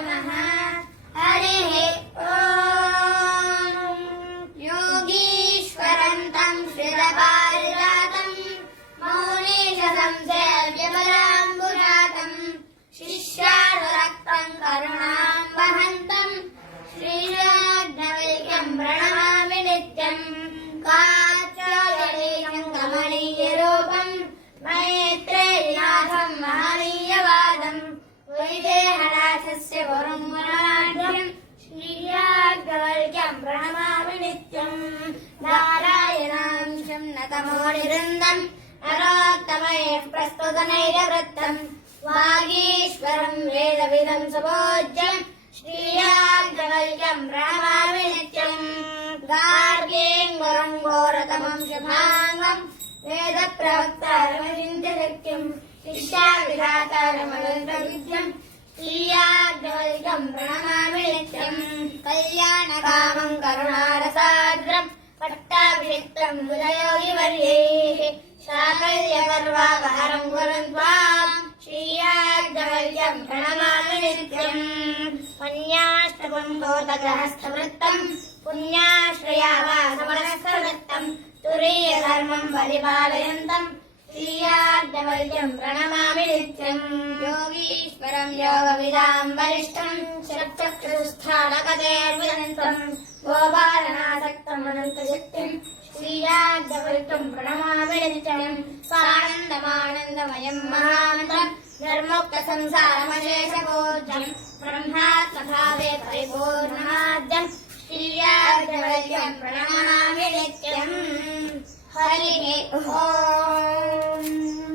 नमः। हरिः ॐ। योगीश्वरं तं श्रीरपारिजातं मौनीशं सेव्यबलाम्बुजातं शिष्यानुरक्तं करुणां वहन्तं श्रीयाज्ञवल्क्यं प्रणमामि नित्यम्। कात्यायनीयं कमनीयरूपं मैत्रेयीनाथं महनीयवादं वैदेहनाथस्य गुरुं मुनाढ्यं श्रीयाज्ञवल्क्यं प्रणमामि नित्यम्। नारायणांशं नतमोनिवृन्दं नरोत्तमैः प्रस्तुतनैरवृत्तम् वागीश्वरं वेदविदं सुपूज्यं श्रीयाज्ञवल्क्यं प्रणमामि नित्यम्। गार्गीं गुरुं घोरतमं शुभाङ्गं वेदप्रवक्तारमचिन्त्यशक्तिं शिष्याविधातारमनन्तविद्यं श्रीयाज्ञवल्क्यं प्रणमामि नित्यम्। कल्याणकामं करुणारसाद्रं पट्टाभिषिक्तं हृदयोगिवर्यैः साकल्यगर्वापहरं गुरुं त्वां श्रीयाज्ञवल्क्यं प्रणमामि नित्यम्। पुण्याष्टकं भूतग्रहस्थवृत्तं पुण्याश्रयावासमनस्थवृत्तं तुरीयधर्मं परिपालयन्तं श्रीयाज्ञवल्क्यं प्रणमामि नित्यम्। योगीश्वरं योगविदां वरिष्ठं शक्चक्षुस्थानकतेर्विदन्तं गोपालनासक्तं अनन्तशक्तिं श्रीयाज्ञवल्क्यं प्रणमामि नित्यम्। सानन्दमानन्दमयं महामन्त्रं निर्मुक्तसंसारमशेषबोध्यं ब्रह्मात्मभावे परिपूर्णमाद्यं श्रीयाज्ञवल्क्यं प्रणमामि नित्यम्। हरिः ॐ।